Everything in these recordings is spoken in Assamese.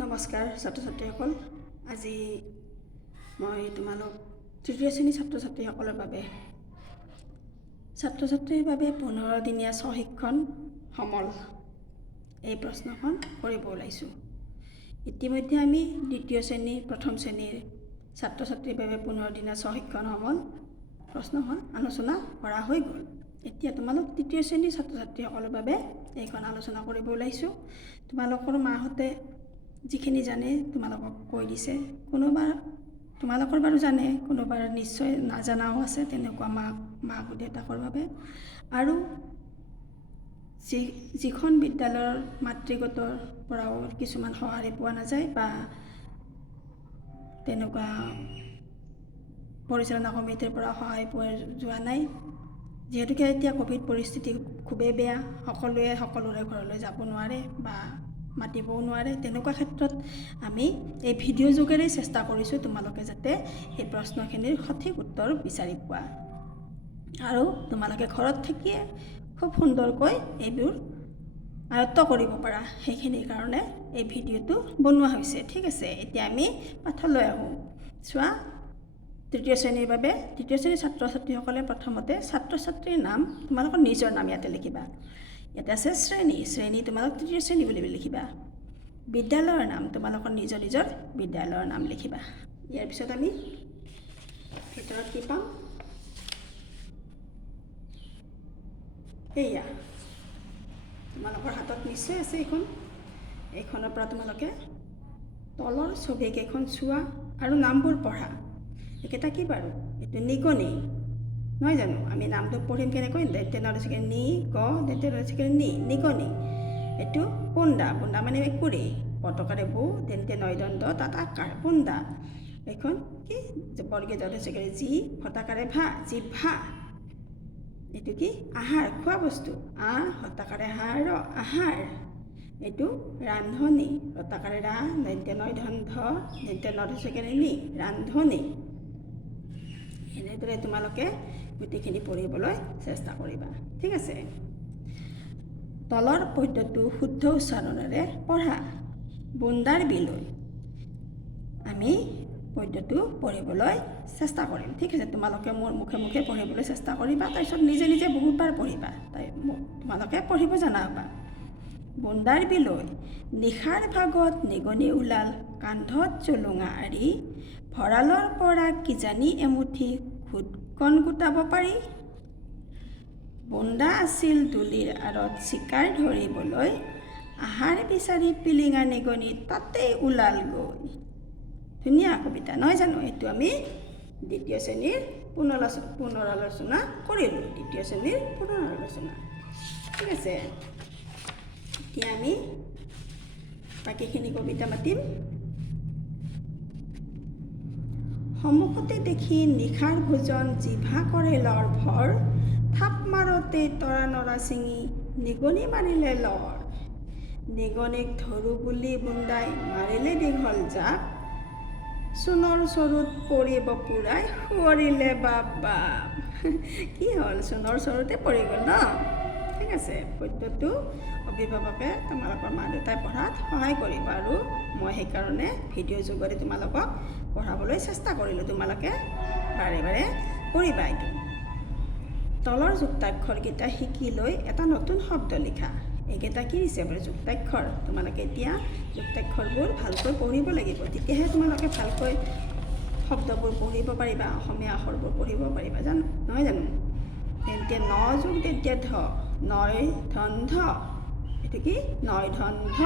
নমস্কাৰ ছাত্ৰ ছাত্ৰীসকল। আজি মই তোমালোক তৃতীয় শ্ৰেণীৰ ছাত্ৰ ছাত্ৰীসকলৰ বাবে 15 দিনীয়া স্বশিক্ষণ সমল এই প্ৰশ্নখন কৰিব ওলাইছোঁ। ইতিমধ্যে আমি দ্বিতীয় শ্ৰেণী প্ৰথম শ্ৰেণীৰ ছাত্ৰ ছাত্ৰীৰ বাবে 15 দিনীয়া স্বশিক্ষণ সমল প্ৰশ্নখন আলোচনা কৰা হৈ গ'ল। এতিয়া তোমালোক তৃতীয় শ্ৰেণীৰ ছাত্ৰ ছাত্ৰীসকলৰ বাবে এইখন আলোচনা কৰিব ওলাইছোঁ। তোমালোকৰ মাহঁতে যিখিনি জানে তোমালোকক কৈ দিছে, কোনোবা তোমালোকৰ বাৰু জানে, কোনোবাৰ নিশ্চয় নাজানাও আছে, তেনেকুৱা মাক দেউতাকৰ বাবে। আৰু যিখন বিদ্যালয়ৰ মাতৃগোটৰ পৰাও কিছুমান সঁহাৰি পোৱা নাযায় বা তেনেকুৱা পৰিচালনা কমিটিৰ পৰা সহায় পোৱা যোৱা নাই, যিহেতুকে এতিয়া ক'ভিড পৰিস্থিতি খুবেই বেয়া, সকলোৰে ঘৰলৈ যাব নোৱাৰে বা মাতিবও নোৱাৰে। তেনেকুৱা ক্ষেত্ৰত আমি এই ভিডিঅ' যোগেৰে চেষ্টা কৰিছোঁ তোমালোকে যাতে এই প্ৰশ্নখিনিৰ সঠিক উত্তৰ বিচাৰি পোৱা আৰু তোমালোকে ঘৰত থাকিয়ে খুব সুন্দৰকৈ এইবোৰ আয়ত্ত কৰিব পাৰা, সেইখিনিৰ কাৰণে এই ভিডিঅ'টো বনোৱা হৈছে। ঠিক আছে, এতিয়া আমি পাঠলৈ আহোঁ। চোৱা, তৃতীয় শ্ৰেণীৰ বাবে তৃতীয় শ্ৰেণীৰ ছাত্ৰ ছাত্ৰীসকলে প্ৰথমতে ছাত্ৰ ছাত্ৰীৰ নাম, তোমালোকৰ নিজৰ নাম ইয়াতে লিখিবা। ইয়াতে আছে শ্ৰেণী তোমালোক তৃতীয় শ্ৰেণী বুলি লিখিবা। বিদ্যালয়ৰ নাম তোমালোকৰ নিজৰ বিদ্যালয়ৰ নাম লিখিবা। ইয়াৰ পিছত আমি ভিতৰত কি পাম? এয়া তোমালোকৰ হাতত নিশ্চয় আছে এইখনৰ পৰা তোমালোকে তলৰ ছবিকেইখন চোৱা আৰু নামবোৰ পঢ়া। এইকেইটা কি বাৰু? এইটো নিগনি নহয় জানো? আমি নামটো পঢ়িম কেনেকৈ? নি গ নিগনি। এইটো পোন্দা মানে মেকুৰী, পতকাৰে বু নয় দণ্ড তাত আকাৰ পোন্দা। এইখন কি? বৰ্গে জি হতাকাৰে ভা জিভা। এইটো কি? আহাৰ, খোৱা বস্তু, হতাকাৰে হাৰ আহাৰ। এইটো ৰান্ধনি, ৰতাকাৰে ৰা নয় ধন্ধ নি ৰান্ধনি। এনেদৰে তোমালোকে গোটেইখিনি পঢ়িবলৈ চেষ্টা কৰিবা। ঠিক আছে, তলৰ পদ্যটো শুদ্ধ উচ্চাৰণেৰে পঢ়া। বুন্দাৰ বিলৈ। আমি পদ্যটো পঢ়িবলৈ চেষ্টা কৰিম। ঠিক আছে, তোমালোকে মোৰ মুখে মুখে পঢ়িবলৈ চেষ্টা কৰিবা, তাৰপিছত নিজে নিজে বহুতবাৰ পঢ়িবা, তোমালোকে পঢ়িব জনা হ'বা। বুন্দাৰ বিলৈ নিশাৰ ভাগত নিগনি ওলাল, কান্ধত জলুঙা আৰি, ভঁৰালৰ পৰা কিজানি এমুঠি খুদকণ গোটাব পাৰি। বুন্দা আছিল দুলিৰ আঁৰত চিকাৰ ধৰিবলৈ, আহাৰ বিচাৰি পিলিঙা নিগনি তাতেই ওলাল গৈ। ধুনীয়া কবিতা নহয় জানো? এইটো আমি দ্বিতীয় শ্ৰেণীৰ পুনৰালোচনা কৰিলোঁ। দ্বিতীয় শ্ৰেণীৰ পুনৰালোচনা। ঠিক আছে, এতিয়া আমি বাকীখিনি কবিতা মাতিম। সন্মুখতে দেখি নিশাৰ ভোজন জিভা কৰে লৰ ভৰ, থাপ মাৰোতে তৰা নৰা ছিঙি নিগনি মাৰিলে লৰ। নিগনিক ধৰো বুলি বুন্দাই মাৰিলে দীঘল জাপ, সোণৰ চৰুত পৰিব পুৰাই সুঁৱৰিলে বাপ বাপ। কি হ'ল? সোণৰ চৰুতে পৰি গ'ল ন? ঠিক আছে, পদ্যটো অভিভাৱকে তোমালোকৰ মা দেউতাই পঢ়াত সহায় কৰিব আৰু মই সেইকাৰণে ভিডিঅ' যোগেৰে তোমালোকক পঢ়াবলৈ চেষ্টা কৰিলোঁ। তোমালোকে বাৰে বাৰে কৰিবা এইটো। তলৰ যুক্তাক্ষৰকেইটা শিকি লৈ এটা নতুন শব্দ লিখা। এইকেইটা কি দিছে বাৰু? যুক্তাক্ষৰ। তোমালোকে এতিয়া যুক্তাক্ষৰবোৰ ভালকৈ পঢ়িব লাগিব, তেতিয়াহে তোমালোকে ভালকৈ শব্দবোৰ পঢ়িব পাৰিবা, অসমীয়া আখৰবোৰ পঢ়িব পাৰিবা, নহয় জানো? তেন্তে ন যোগ তেতিয়া ধ, নয় ধন্ধ। এইটো কি? নয় ধন্ধ।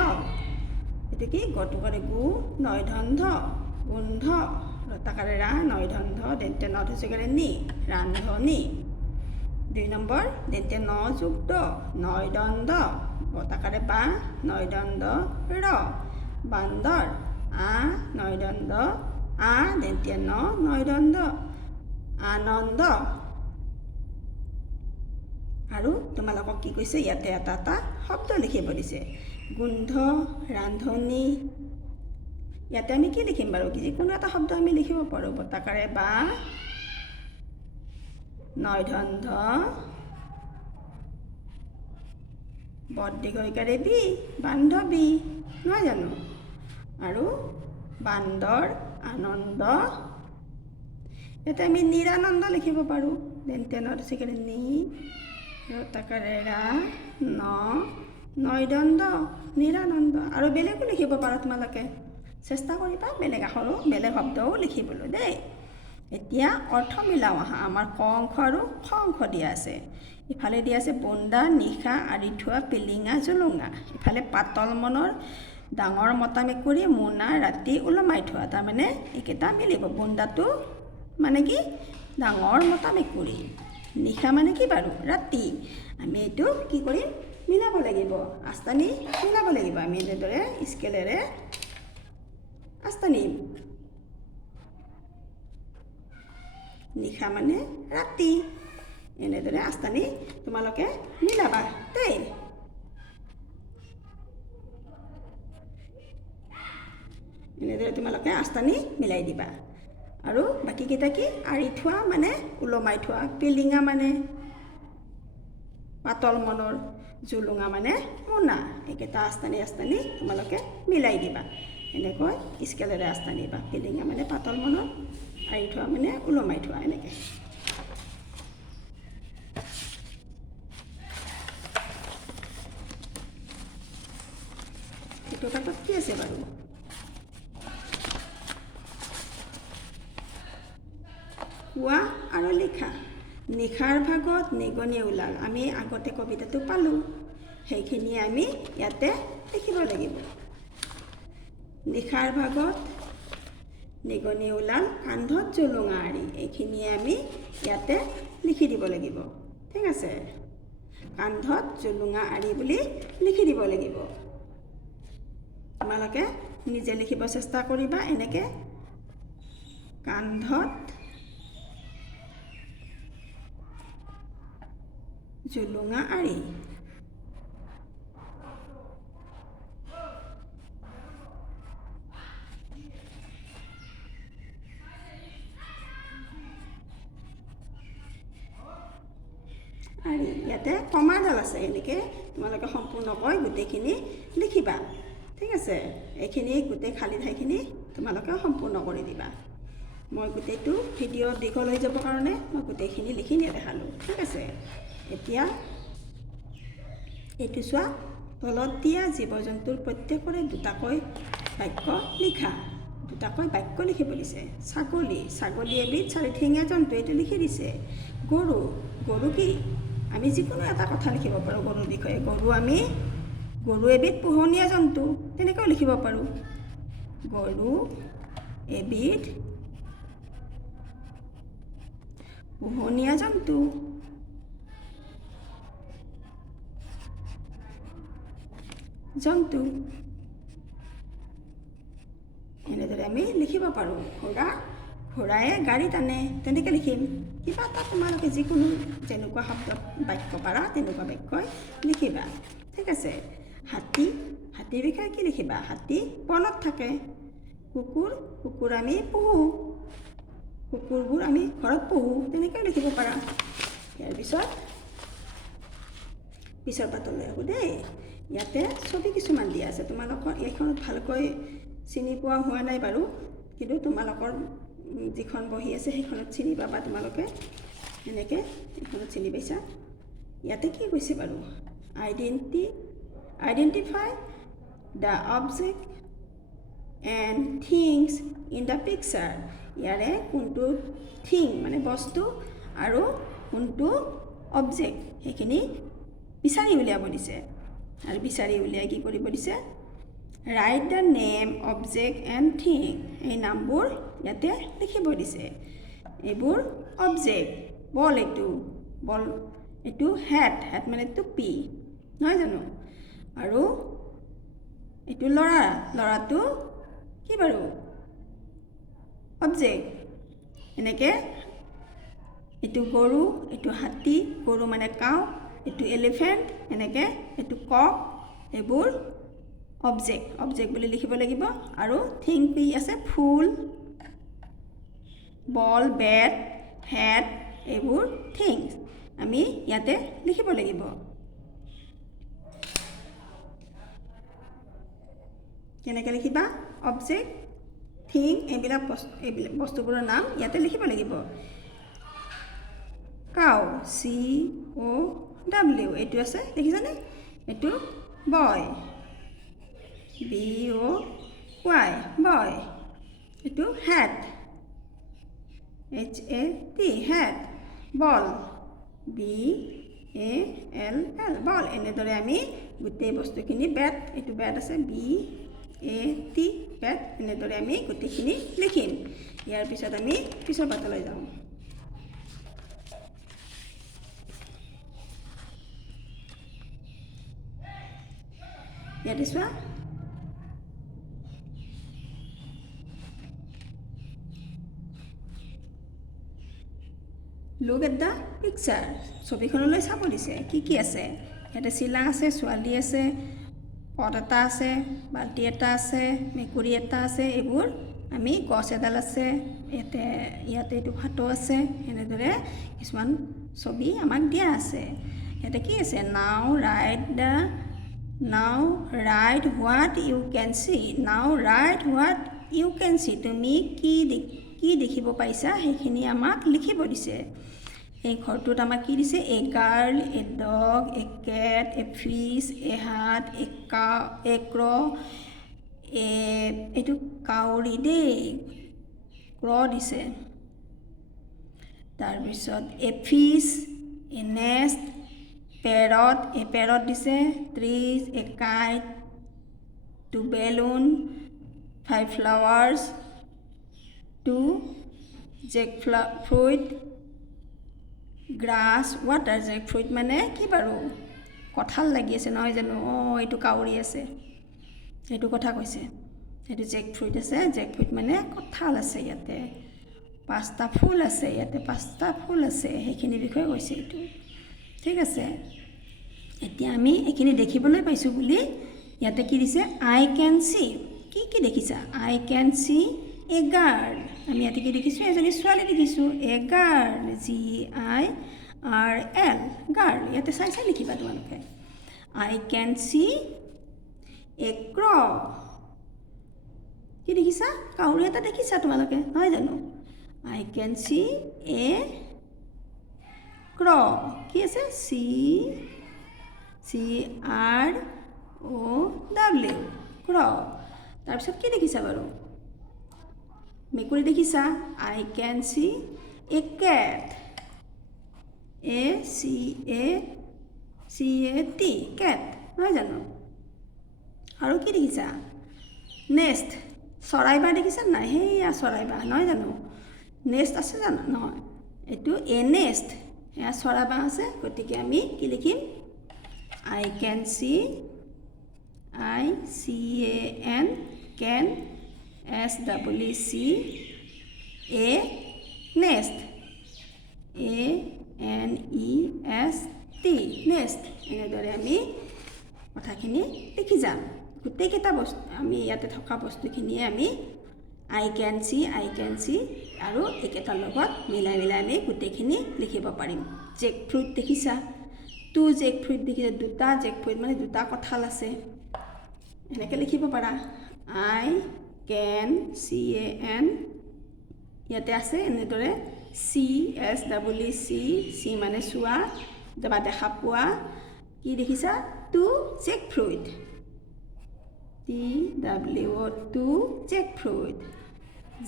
এইটো কি? গটুকাৰে গু নয় ধন্ধ, গোন্ধ। ৰতাকাৰে ৰা নয় ধন্ধ দেন্তে ন ধচকাৰে নি ৰান্ধনি। 2 নম্বৰ, দেন্তে ন যোগ দ নয় দণ্ড, বতাকাৰে বা নয় দণ্ড ৰ, বান্দৰ। নয় দণ্ড দেন্তে ন নয় দণ্ড আনন্দ। আৰু তোমালোকক কি কৈছে? ইয়াতে এটা এটা শব্দ লিখিব দিছে। গোন্ধ, ৰান্ধনি। ইয়াতে আমি কি লিখিম বাৰু? যিকোনো এটা শব্দ আমি লিখিব পাৰোঁ। বতাকাৰে বা নয় ধন্ধ, বদ দীঘইকাৰে বি বান্ধৱী, নহয় জানো? আৰু বান্দৰ আনন্দ ইয়াতে আমি নিৰানন্দ লিখিব পাৰোঁ দেন টেনত আছে কি নি ৰতাকাৰে ৰা ন নয়দণ্ড নিৰানন্দ আৰু বেলেগো লিখিব পাৰোঁ তোমালোকে চেষ্টা কৰিবা বেলেগ আখৰো বেলেগ শব্দও লিখিবলৈ দেই এতিয়া অৰ্থ মিলাও আহা আমাৰ ক অংশ আৰু খ অংশ দিয়া আছে ইফালে দিয়া আছে বন্দা নিশা আৰি থোৱা পিলিঙা জুলুঙা ইফালে পাতল মনৰ ডাঙৰ মতা মেকুৰী মোনা ৰাতি ওলমাই থোৱা তাৰমানে এইকেইটা মিলিব বন্দাটো মানে কি ডাঙৰ মতা মেকুৰী নিশা মানে কি বাৰু ৰাতি আমি এইটো কি কৰিম মিলাব লাগিব আস্তানি মিলাব লাগিব আমি এনেদৰে স্কেলেৰে আস্তানি নিশা মানে ৰাতি এনেদৰে আস্তানি তোমালোকে মিলাবা দেই এনেদৰে তোমালোকে আস্তানি মিলাই দিবা আৰু বাকীকেইটা কি আৰি থোৱা মানে ওলমাই থোৱা পিলিঙা মানে পাতল মনৰ জুলুঙা মানে মোনা এইকেইটা আস্তানি আস্তানি তোমালোকে মিলাই দিবা এনেকৈ স্কেলেৰে আস্তানি বা পিলিঙা মানে পাতল মনৰ আৰি থোৱা মানে ওলমাই থোৱা এনেকৈ এইটো কাকত কি আছে বাৰু কোৱা আৰু লিখা নিশাৰ ভাগত নিগনি ওলাল আমি আগতে কবিতাটো পালোঁ সেইখিনি আমি ইয়াতে লিখিব লাগিব নিশাৰ ভাগত নিগনি ওলাল কান্ধত জুলুঙা আৰি এইখিনি আমি ইয়াতে লিখি দিব লাগিব ঠিক আছে কান্ধত জুলুঙা আৰি বুলি লিখি দিব লাগিব তোমালোকে নিজে লিখিব চেষ্টা কৰিবা এনেকৈ কান্ধত জুলুঙা আৰি আৰু ইয়াতে কমাডাল আছে এনেকৈ তোমালোকে সম্পূৰ্ণকৈ গোটেইখিনি লিখিবা ঠিক আছে এইখিনি গোটেই খালী ঠাইখিনি তোমালোকে সম্পূৰ্ণ কৰি দিবা মই গোটেইটো ভিডিঅ' দীঘল হৈ যাবৰ কাৰণে মই গোটেইখিনি লিখি নেদেখালোঁ ঠিক আছে এতিয়া এইটো চোৱা তলত দিয়া জীৱ জন্তুৰ প্ৰত্যেকৰে দুটাকৈ বাক্য লিখা দুটাকৈ বাক্য লিখিব দিছে ছাগলী ছাগলী এবিধ চাৰিঠেঙীয়া জন্তু এইটো লিখি দিছে গৰু গৰু কি আমি যিকোনো এটা কথা লিখিব পাৰোঁ গৰুৰ বিষয়ে গৰু এবিধ পোহনীয়া জন্তু তেনেকৈ লিখিব পাৰোঁ গৰু এবিধ পোহনীয়া জন্তু এনেদৰে আমি লিখিব পাৰোঁ ঘোঁৰায়ে গাড়ী টানে তেনেকৈ লিখিম কিবা এটা তোমালোকে যিকোনো যেনেকুৱা শব্দ বাক্য পাৰা তেনেকুৱা বাক্যই লিখিবা ঠিক আছে হাতীৰ বিষয়ে কি লিখিবা হাতী বনত থাকে কুকুৰ আমি পোহোঁ কুকুৰবোৰ আমি ঘৰত পোহোঁ তেনেকৈ লিখিব পাৰা ইয়াৰ পিছৰ পাতলৈ আহোঁ দেই ইয়াতে ছবি কিছুমান দিয়া আছে তোমালোকৰ এইখনত ভালকৈ চিনি পোৱা হোৱা নাই বাৰু কিন্তু তোমালোকৰ যিখন বহি আছে সেইখনত চিনি পাবা তোমালোকে এনেকৈ এইখনত চিনি পাইছা ইয়াতে কি কৈছে বাৰু identify the object and things in the picture ইয়াৰে কোনটো থিং মানে বস্তু আৰু কোনটো অবজেক্ট সেইখিনি বিচাৰি উলিয়াব দিছে আৰু বিচাৰি উলিয়াই কি কৰিব দিছে right the name object and thing এই নামবোৰ ইয়াতে লিখিব দিছে এইবোৰ অবজেক্ট বল এইটো হেট মানে টুপি নহয় জানো আৰু এইটো ল'ৰাটো কি বাৰু অবজেক্ট এনেকৈ এইটো গৰু এইটো হাতী গৰু মানে কাউ এইটো এলিফেণ্ট এনেকৈ এইটো কক এইবোৰ অবজেক্ট বুলি লিখিব লাগিব আৰু থিং কি আছে ফুল বল বেট হেট এইবোৰ থিংছ আমি ইয়াতে লিখিব লাগিব কেনেকৈ লিখিবা অবজেক্ট থিং এইবিলাক বস্তুবোৰৰ নাম ইয়াতে লিখিব লাগিব কাউ COW এইটো আছে দেখিছানে এইটো বয় BOY বয় এইটো হেড HAT হেড বল BALL বল এনেদৰে আমি গোটেই বস্তুখিনি বেট এইটো বেট আছে BAT বেট এনেদৰে আমি গোটেইখিনি লিখিম ইয়াৰ পিছত আমি পিছৰ পাতলৈ যাওঁ ইয়াতে চোৱা লুক এট দ্য পিকচাৰ ছবিখনলৈ চাব দিছে কি আছে ইয়াতে চিলা আছে ছোৱালী আছে পট এটা আছে বাল্টি এটা আছে মেকুৰী এটা আছে এইবোৰ আমি গছ এডাল আছে ইয়াতে এইটো ভাটো আছে এনেদৰে কিছুমান ছবি আমাক দিয়া আছে ইয়াতে কি আছে now right what you can see now right what you can see তুমি কি দেখিব পাইছা সেইখিনি আমাক লিখিব দিছে এই ঘৰটোত আমাক কি দিছে a girl a dog a cat a fish a hat a crow এইটো কাউৰী দেই ক্ৰ দিছে তাৰপিছত a fish a nest parrot দিছে trees a kite two balloon 5 flowers 2 jackfruit grass water jackfruit মানে কি বাৰু কঁঠাল লাগি আছে নহয় জানো এইটো কাউৰী আছে এইটো কথা কৈছে এইটো জেকফ্ৰুইট আছে জেকফ্ৰুইট মানে কঁঠাল আছে ইয়াতে 5টা ফুল আছে ইয়াতে 5টা ফুল আছে সেইখিনি বিষয়ে কৈছে এইটো ঠিক আছে এতিয়া আমি এইখিনি দেখিবলৈ পাইছোঁ বুলি ইয়াতে কি দিছে আই কেন চি কি দেখিছা আই কেন চি এ গাৰ্ল আমি ইয়াতে কি দেখিছোঁ এজনী ছোৱালী দেখিছোঁ এ গাৰ্ল GIRL গাৰ্ল ইয়াতে চাই লিখিবা তোমালোকে আই কেন চি এ ক্ৰ কি দেখিছা কাউৰী এটা দেখিছা তোমালোকে নহয় জানো আই কেন চি এ ক্ৰ কি আছে CROW ক্ৰ তাৰপিছত কি দেখিছা বাৰু মেকুৰী দেখিছা আই can C A cat ACAT কেট নহয় জানো আৰু কি দেখিছা নেক্সট চৰাইবাহ দেখিছা নাই সেয়া চৰাইবাহ নহয় জানো নেক্সট আছে জানো নহয় এইটো এ নেক্সট এয়া চৰাইবাহ আছে গতিকে আমি কি লিখিম I can see ICAN can SWC a nest ANEST nest এনেদৰে আমি কথাখিনি লিখি যাম গোটেইকেইটা বস্তু আমি ইয়াতে থকা বস্তুখিনিয়ে আমি আই কেন চি আৰু একেটাৰ লগত মিলাই আমি গোটেইখিনি লিখিব পাৰিম জেকফ্ৰুইট দেখিছা 2 জেকফ্ৰুইট দেখিছা 2টা জেকফ্ৰুইট মানে 2টা কঁঠাল আছে এনেকৈ লিখিব পাৰা আই কেন CAN ইয়াতে আছে এনেদৰে CSWC মানে চোৱা বা দেখা পোৱা কি দেখিছা 2 jackfruit TWO2 jackfruit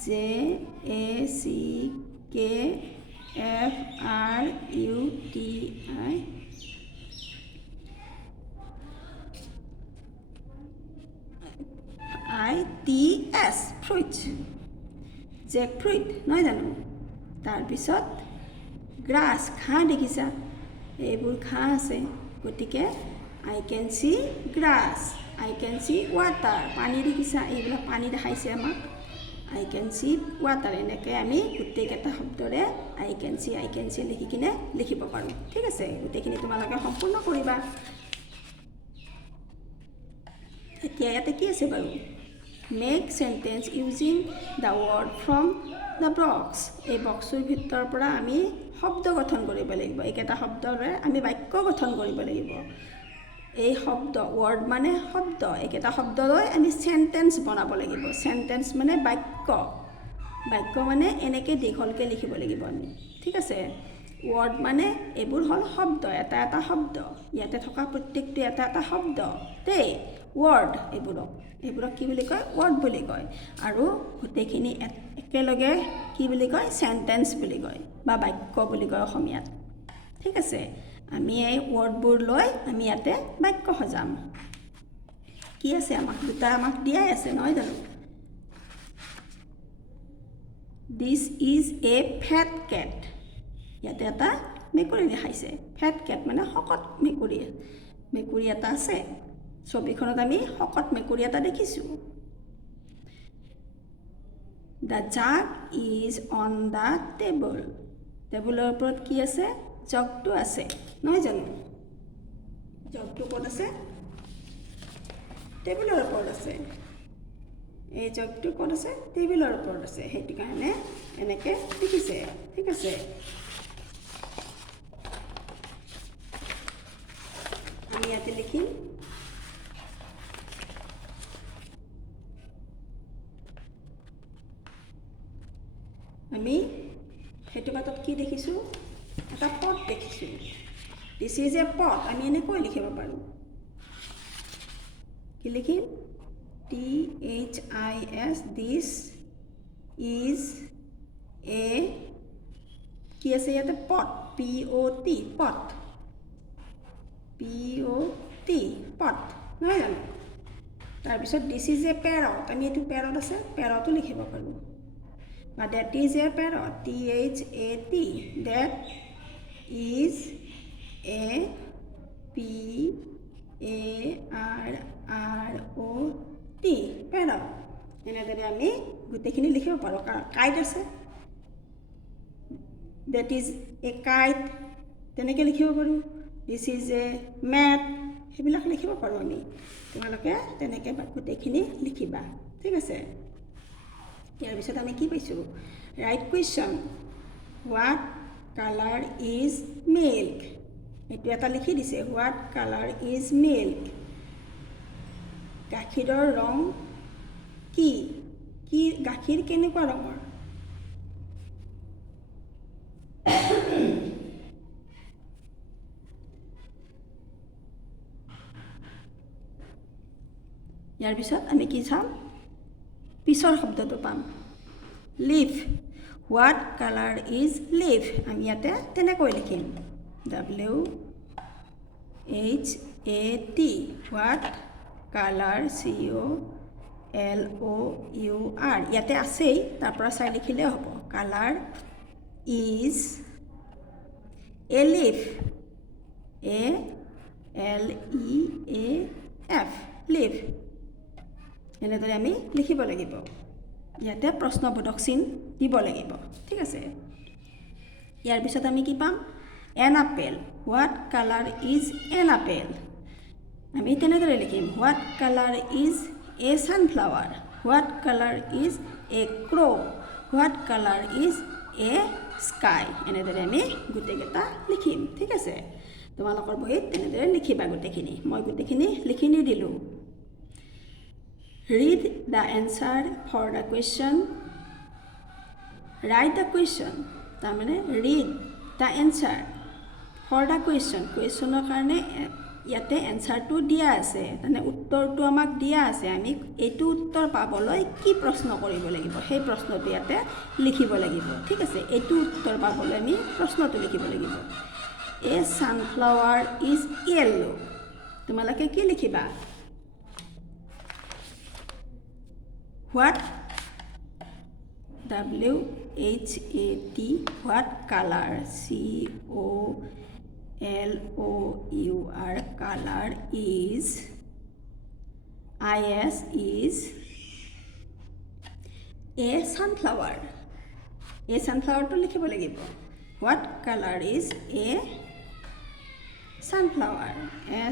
JACKFRUTI ITS fruit jackfruit নহয় জানো তাৰপিছত গ্ৰাছ ঘাঁহ দেখিছা এইবোৰ ঘাঁহ আছে গতিকে I can see grass I can see water পানী দেখিছা এইবিলাক পানী দেখাইছে আমাক আই কেন চি ৱাটাৰ এনেকৈ আমি গোটেইকেইটা শব্দৰে আই কেন চি লিখি কিনে লিখিব পাৰোঁ ঠিক আছে গোটেইখিনি তোমালোকে সম্পূৰ্ণ কৰিবা এতিয়া ইয়াতে কি আছে বাৰু make sentence using the word from the box এই বক্সৰ ভিতৰৰ পৰা আমি শব্দ গঠন কৰিব লাগিব এইকেইটা শব্দৰে আমি বাক্য গঠন কৰিব লাগিব এই শব্দ ৱৰ্ড মানে শব্দ এইকেইটা শব্দ লৈ আমি চেণ্টেন্স বনাব লাগিব চেণ্টেন্স মানে বাক্য বাক্য মানে এনেকৈ দীঘলকৈ লিখিব লাগিব আমি ঠিক আছে ৱৰ্ড মানে এইবোৰ হ'ল শব্দ এটা এটা শব্দ ইয়াতে থকা প্ৰত্যেকটো এটা এটা শব্দ দেই ৱৰ্ড এইবোৰক কি বুলি কয় ৱৰ্ড বুলি কয় আৰু গোটেইখিনি একেলগে কি বুলি কয় চেণ্টেন্স বুলি কয় বা বাক্য বুলি কয় অসমীয়াত ঠিক আছে আমি এই ৱৰ্ডবোৰ লৈ আমি ইয়াতে বাক্য সজাম কি আছে দুটা আমাক দিয়াই আছে নহয় জানো দিছ ইজ এ ফেট কেট ইয়াতে এটা মেকুৰী দেখাইছে ফেট কেট মানে শকত মেকুৰী এটা আছে ছবিখনত আমি শকত মেকুৰী এটা দেখিছোঁ the jug is on the টেবুলৰ ওপৰত কি আছে জগটো আছে নহয় জানো জগটো ক'ত আছে টেবুলৰ ওপৰত আছে এই জগটো ক'ত আছে টেবুলৰ ওপৰত আছে সেইটো কাৰণে এনেকৈ লিখিছে ঠিক আছে আমি ইয়াতে লিখিম আমি সেইটো বাটত কি দেখিছোঁ এটা পট দেখিছোঁ দিছ ইজ এ পট আমি এনেকৈ লিখিব পাৰোঁ কি লিখিম THIS দিছ ইজ এ কি আছে ইয়াতে পট POT পট পট নহয় জানো তাৰপিছত দিছ ইজ এ পেৰট আমি এইটো পেৰট আছে পেৰটো লিখিব পাৰোঁ বা that is a parrot THAT that is a PARROT parrot এনেদৰে আমি গোটেইখিনি লিখিব পাৰোঁ কাৰণ কাইট আছে ডেট ইজ এ কাইট তেনেকৈ লিখিব পাৰোঁ দিছ ইজ এ মেট সেইবিলাক লিখিব পাৰোঁ আমি তোমালোকে তেনেকৈ গোটেইখিনি লিখিবা ঠিক আছে ইয়াৰ পিছত আমি কি পাইছোঁ right question what colour is milk এইটো এটা লিখি দিছে হোৱাট কালাৰ ইজ মিল্ক গাখীৰৰ ৰং কি গাখীৰ কেনেকুৱা ৰঙৰ ইয়াৰ পিছত আমি কি চাম পিছৰ শব্দটো পাম leaf what colour is leaf আমি ইয়াতে তেনেকৈ লিখিম WHAT হোৱাট কালাৰ COLOUR ইয়াতে আছেই তাৰ পৰা চাই লিখিলেও হ'ব colour is a leaf ALEAF leaf এনেদৰে আমি লিখিব লাগিব ইয়াতে প্ৰশ্নবোধক চিন দিব লাগিব ঠিক আছে ইয়াৰ পিছত আমি কি পাম an apple what colour is an apple আমি তেনেদৰে লিখিম what colour is a sunflower what colour is a crow' what colour is a sky এনেদৰে আমি গোটেইকেইটা লিখিম ঠিক আছে তোমালোকৰ বহীত তেনেদৰে লিখিবা গোটেইখিনি মই গোটেইখিনি লিখি নিদিলোঁ Read the answer for the question. Write the question. তাৰমানে read the answer for the question. কুৱেশ্যনৰ কাৰণে ইয়াতে এনচাৰটো দিয়া আছে মানে উত্তৰটো আমাক দিয়া আছে আমি এইটো উত্তৰ পাবলৈ কি প্ৰশ্ন কৰিব লাগিব সেই প্ৰশ্নটো ইয়াতে লিখিব লাগিব ঠিক আছে এইটো উত্তৰ পাবলৈ আমি প্ৰশ্নটো লিখিব লাগিব এ ছানফ্লাৱাৰ ইজ য়েল্লো তোমালোকে কি লিখিবা What WHAT what color COLOUR color is is a sunflower to লিখিব লাগিব what color is a sunflower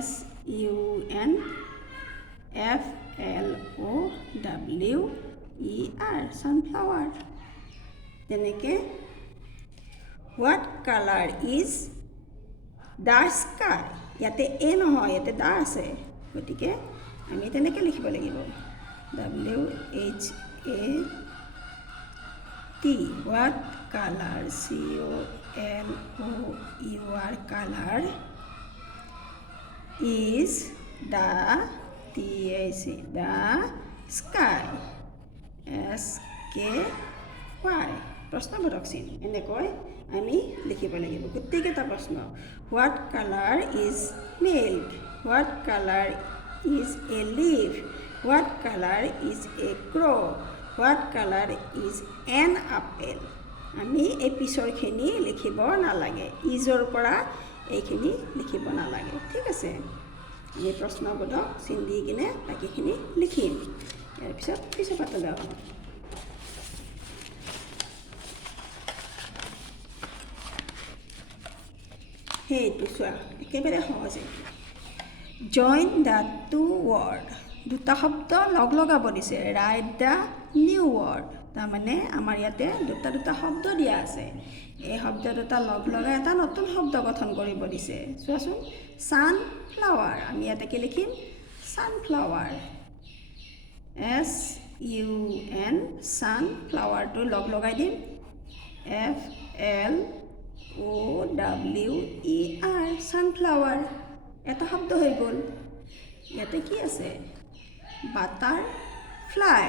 SUNFLOWER sunflower তেনেকে what color is the sky ইয়াতে এ নহয়, ইয়াতে দা আছে, গতিকে আমি তেনেকৈ লিখিব লাগিব WHAT what color COLOUR color is the sky SKY প্ৰশ্নবোধক চিন এনেকৈ আমি লিখিব লাগিব গোটেইকেইটা প্ৰশ্ন what colour is milk what colour is a leaf what colour is a crow what colour is an apple আমি এই পিছৰখিনি লিখিব নালাগে ইজৰ পৰা এইখিনি লিখিব নালাগে ঠিক আছে এই প্ৰশ্নবোধক চিন দি কিনে বাকীখিনি লিখিম ইয়াৰ পিছৰ পাতলৈ হ'ব সেইটো চোৱা একেবাৰে সহজে জইন দ্য টু ৱৰ্ড দুটা শব্দ লগাব দিছে ৰাইট দ্য নিউ ৱৰ্ড তাৰমানে আমাৰ ইয়াতে দুটা শব্দ দিয়া আছে এই শব্দ দুটা লগাই এটা নতুন শব্দ গঠন কৰিব দিছে চোৱাচোন ছানফ্লাৱাৰ আমি ইয়াতে কি লিখিম ছানফ্লাৱাৰ SUN ছানফ্লাৱাৰটো লগাই দিম FLOWER ছানফ্লাৱাৰ এটা শব্দ হৈ গ'ল ইয়াতে কি আছে বাটাৰফ্লাই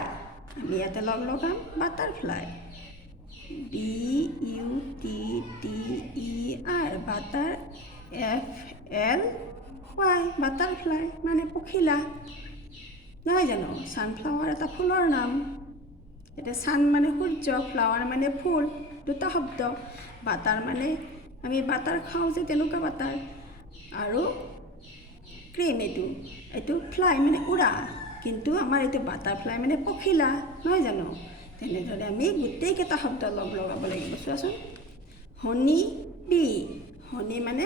আমি ইয়াতে লগাম butterfly BUTTER butter FLY butterfly মানে পখিলা নহয় জানো ছানফ্লাৱাৰ এটা ফুলৰ নাম এতিয়া ছান মানে সূৰ্য ফ্লাৱাৰ মানে ফুল দুটা শব্দ বাটাৰ মানে আমি বাটাৰ খাওঁ যে তেনেকুৱা বাটাৰ আৰু ক্ৰীম এইটো ফ্লাই মানে উৰা কিন্তু আমাৰ এইটো বাটাৰফ্লাই মানে পখিলা নহয় জানো তেনেদৰে আমি গোটেইকেইটা শব্দ লগাব লাগিব চোৱাচোন হনি বি হনি মানে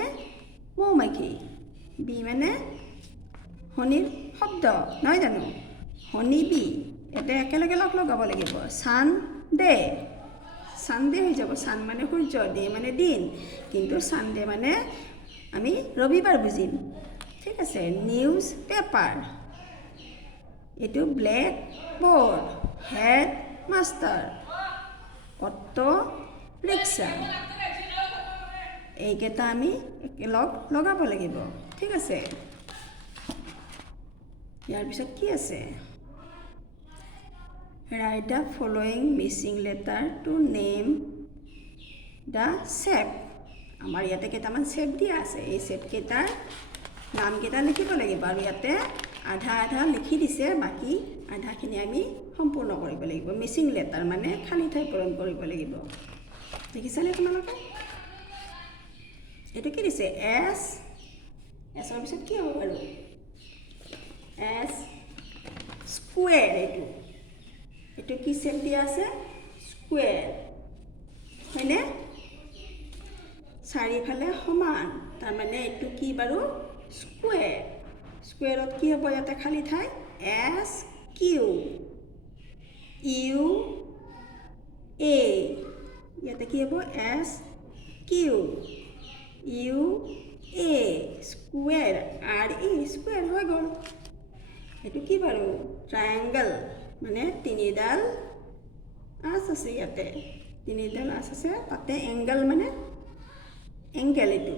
মৌ মাখি বি মানে হনিৰ শব্দ নহয় জানো হনি বি এটা একেলগে লগাব লাগিব ছানডে হৈ যাব ছান মানে সূৰ্য ডে মানে দিন কিন্তু ছানডে মানে আমি ৰবিবাৰ বুজিম ঠিক আছে নিউজ পেপাৰ এইটো black board head master auto rickshaw এইকেইটা আমি লগাব লাগিব ঠিক আছে ইয়াৰ পিছত কি আছে right the following Mising letter to name the shape আমাৰ ইয়াতে কেইটামান শ্বেপ দিয়া আছে এই শ্বেপকেইটাৰ নামকেইটা লিখিব লাগিব আৰু ইয়াতে আধা লিখি দিছে বাকী আধাখিনি আমি সম্পূৰ্ণ কৰিব লাগিব মিচিং লেটাৰ মানে খালী ঠাই পূৰণ কৰিব লাগিব দেখিছানে তোমালোকে এইটো কি দিছে এছৰ পিছত কি হ'ব বাৰু এছ স্কুৱেৰ এইটো কি শ্বেপ দিয়া আছে স্কুৱেৰ হয়নে চাৰিফালে সমান তাৰমানে এইটো কি বাৰু স্কুৱেৰত কি হ'ব ইয়াতে খালী ঠাই SQ UA ইয়াতে কি হ'ব SQ UA square RE square হৈ গ'ল এইটো কি বাৰু ট্ৰায়েংগল মানে তিনিডাল আঁচ আছে ইয়াতে তিনিডাল আঁচ আছে তাতে এংগল মানে এংগেল এইটো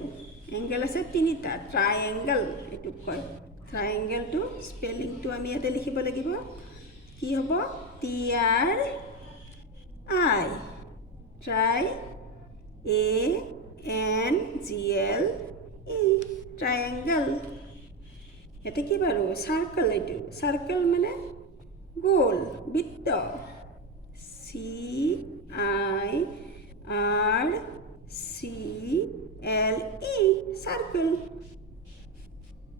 এংগেল আছে তিনিটা ট্ৰায়েংগল এইটোক কয় ট্ৰায়েংগলটো স্পেলিংটো আমি ইয়াতে লিখিব লাগিব কি হ'ব TRI TRANGLE ট্ৰায়েংগল ইয়াতে কি বাৰু চাৰ্কল এইটো চাৰ্কল মানে গোল বৃত্ত CIRCLE চাৰ্কল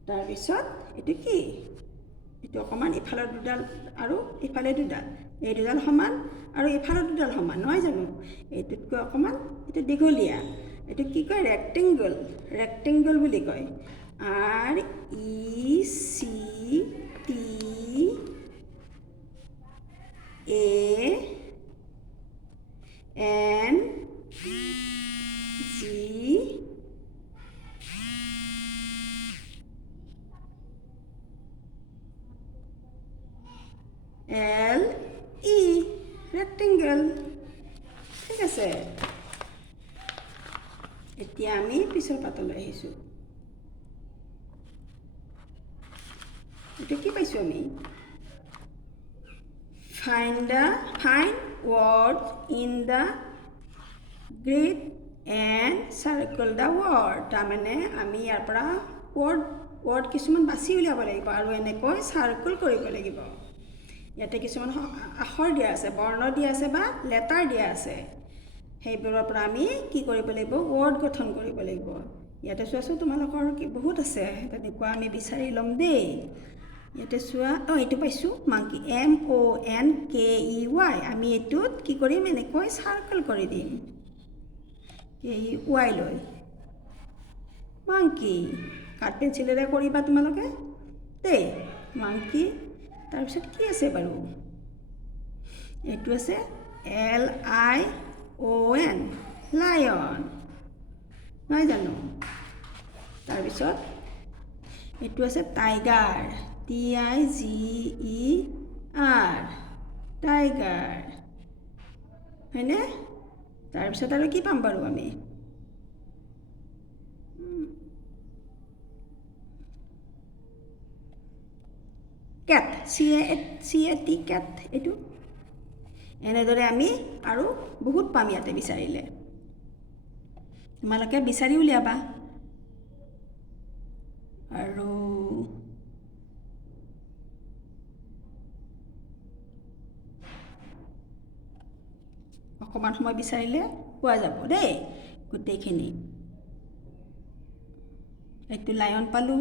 তাৰপিছত এইটো কি এইটো অকণমান ইফালৰ দুডাল আৰু ইফালে দুডাল এই দুডাল সমান আৰু ইফালৰ দুডাল সমান নহয় জানো এইটোতকৈ অকণমান এইটো দীঘলীয়া এইটো কি কয় ৰেক্টেংগল বুলি কয় RECTANGLE ৰেক্টেংগল ঠিক আছে এতিয়া আমি পিছৰ পাতলৈ আহিছোঁ এটা কি পাইছোঁ আমি find words in the grid and circle the word তাৰমানে আমি ইয়াৰ পৰা word কিছুমান বাছি উলিয়াব লাগিব আৰু এনেকৈ সাৰ্কেল কৰিব লাগিব ইয়াতে কিছুমান আখৰ দিয়া আছে বৰ্ণ দিয়া আছে বা লেটাৰ দিয়া আছে সেইবোৰৰ পৰা আমি কি কৰিব লাগিব word গঠন কৰিব লাগিব ইয়াতে চোৱাচোন তোমালোকৰ কি বহুত আছে তেনেকুৱা আমি বিচাৰি ল'ম দেই ইয়াতে চোৱা এইটো পাইছোঁ মাংকি MONKEY আমি এইটোত কি কৰিম এনেকৈ সাৰ্কেল কৰি দিম KEY লৈ মাংকি কাঠ পেঞ্চিলেৰে কৰিবা তোমালোকে দেই মাংকি তাৰপিছত কি আছে বাৰু এইটো আছে LION লায়ন নহয় জানো তাৰপিছত এইটো আছে টাইগাৰ TIGER টাইগাৰ হয়নে তাৰপিছত আৰু কি পাম বাৰু আমি cat CAT cat এইটো এনেদৰে আমি আৰু বহুত পাম ইয়াতে বিচাৰিলে তোমালোকে বিচাৰি উলিয়াবা আৰু অকমান সময় বিচাৰিলে পোৱা যাব দেই গোটেইখিনি এইটো লায়ন পালোঁ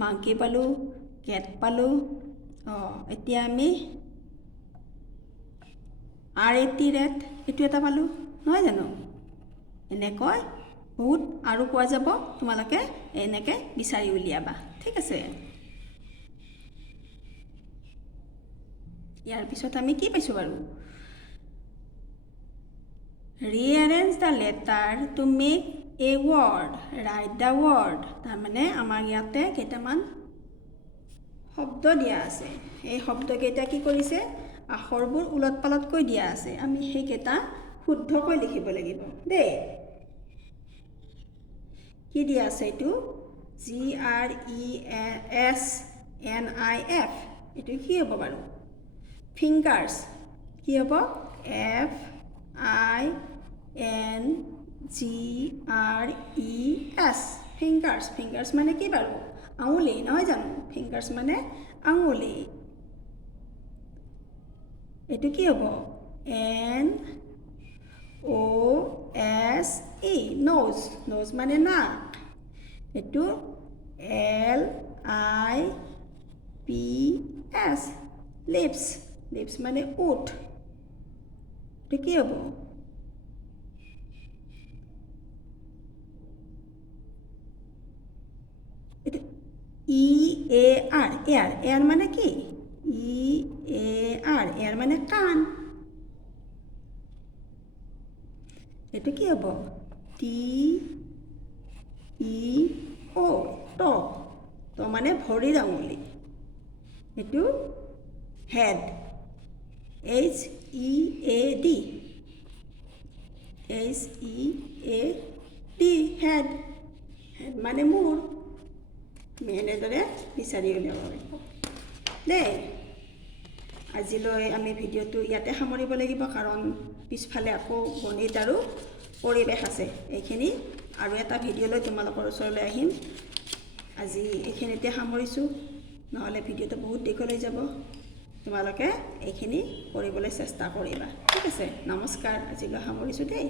মাংকি পালোঁ কেট পালোঁ এতিয়া আমি RAT ৰেট এইটো এটা পালোঁ নহয় জানো এনেকৈ বহুত আৰু পোৱা যাব তোমালোকে এনেকৈ বিচাৰি উলিয়াবা ঠিক আছে ইয়াৰ পিছত আমি কি পাইছোঁ বাৰু rearrange the letter to make a word write the word তাৰমানে আমাৰ ইয়াতে কেইটামান শব্দ দিয়া আছে এই শব্দকেইটা কি কৰিছে আখৰবোৰ উলট পালটকৈ দিয়া আছে আমি সেইকেইটা শুদ্ধকৈ লিখিব লাগিব দেই কি দিয়া আছে এইটো GRESNIF এইটো কি হ'ব বাৰু ফিংগাৰ্ছ কি হ'ব FINGERS ফিংগাৰ্ছ মানে কি বাৰু আঙুলি নহয় জানো ফিংগাৰ্ছ মানে আঙুলি এইটো কি হ'ব NOSE নোজ মানে নাক এইটো LIPS লিপছ মানে ওঠ এইটো কি হ'ব EAR মানে কি EAR মানে কাণ এইটো কি হ'ব TEO ট মানে ভৰিৰ আঙুলি এইটো হেড HEAD হেড মানে মূৰ আমি এনেদৰে বিচাৰি উলিয়াব লাগিব দেই আজিলৈ আমি ভিডিঅ'টো ইয়াতে সামৰিব লাগিব কাৰণ পিছফালে আকৌ গণিত আৰু পৰিৱেশ আছে এইখিনি আৰু এটা ভিডিঅ' লৈ তোমালোকৰ ওচৰলৈ আহিম আজি এইখিনিতে সামৰিছোঁ নহ'লে ভিডিঅ'টো বহুত দীঘলৈ যাব তোমালোকে এইখিনি কৰিবলৈ চেষ্টা কৰিবা ঠিক আছে নমস্কাৰ আজিলৈ সামৰিছোঁ দেই